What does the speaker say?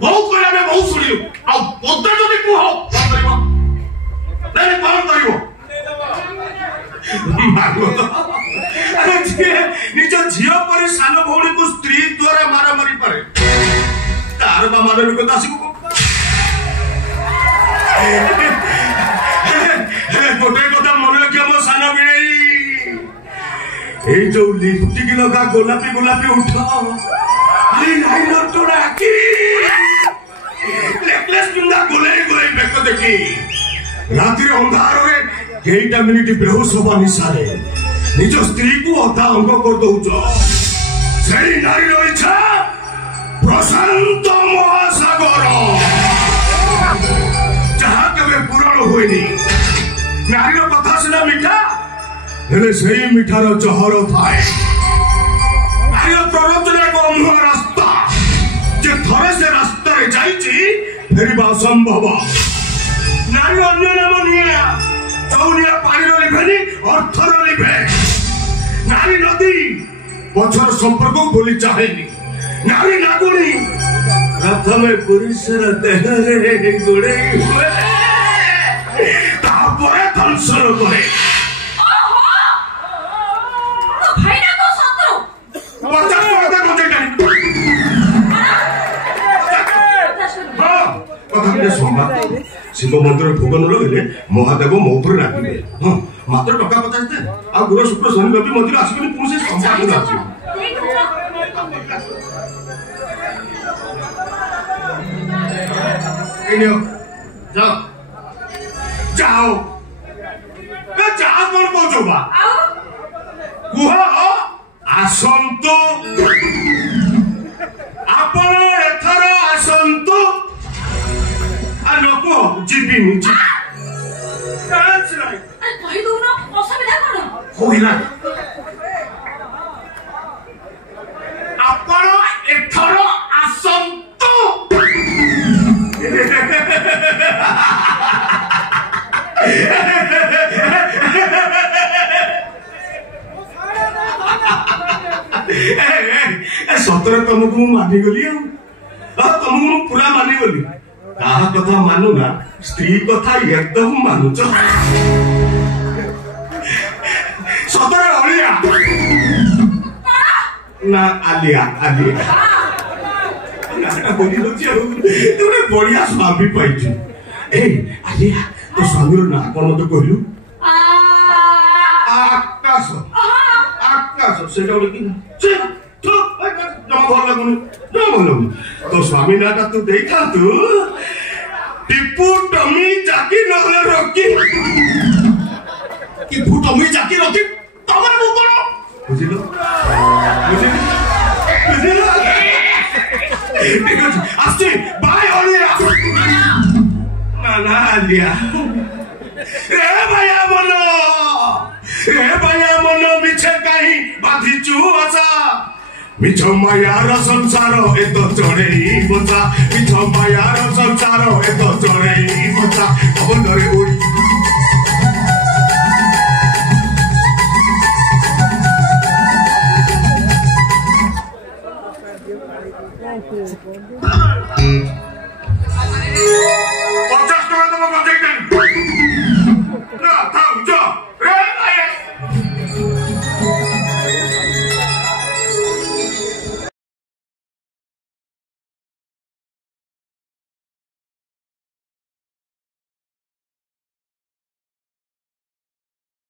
बहुत कहला में बहुत सुनियो आ पद्दा जदी को हो कोन करिवो नहीं कोन करिवो मारो तो अरे निज झियो पर सानो भौणी को स्त्री द्वारा मारा मारी पारे तार बा मानविकता आसीबो गोटे कथा मन रखियो मो सानो बिड़ई ए जो लिपस्टिक लगा गोलापी गोलापी उठा आई लाइनर तोड़ा की नेकलेस चुंदा गोले गोले बेको देखी रात्रि अंधार रे केईटा मिनिट बेहोश होबा निशारे निज स्त्री को अधा अंग कर दउछ सेई नारी रो इच्छा प्रशांत महासागर जहाँ कभी पूरण हुएनी नारी कथा सीना मीठा हेले सही मीठार जहर थाए नारी प्ररोचना एक अमूह रास्ता जे थरे से रास्ता रे जाइछि फेरिबा असंभव नारी अन्य नाम निया चौनिया पानी रो लिभेनी अर्थ रो लिभे नारी नदी पछर संपर्क बोली चाहेनी नारी नागुणी प्रथमे पुरुषर देहरे गुड़े हुए तापरे दंशन करे शिव मंदिर भोग न लगे महादेव मो उपर रागिबे हां मात्र टका 50 दे आ गुरु शुक्र शनि रवि मंदिर आसिबे पुणी से संसार में आसी इनियो जाओ जाओ बे जाओ कोन कहजो बा कुहा आसंतो आपण एथर आसंतो आ नको जीबी मुजी काच नाही अरे कहि दो ना असुविधा कोन होइला आपण एथर आसंतो सतरे तुमको मानी गली तुमको पूरा मानी गली कहा कथा मानु ना स्त्री कथा एकदम मानुच सतरे अलिया ना आलिया आलिया बोली तुमने बढ़िया स्वामी पाइछु ए आलिया तो स्वामी ना कोन तो कहलु आकाश आकाश सेटा बोली तो स्वामी नाटा तू देखा तू टिपू टमी जाकी नहले रॉकी टिपू टमी जाकी रॉकी तमन मु करो बुझिलो बुझिलो ठीक है आस्ते बाय ओलिया ना ना लिया रे भैया मनो मिछे कहीं बाधी चू आसा मिछो मायार संसार ए तो चढ़ेई बोचा मिछो मायार संसार ए तो चढ़ेई बोचा पवनरे उड़ी $50 तुम कॉन्ट्रैक्ट ना था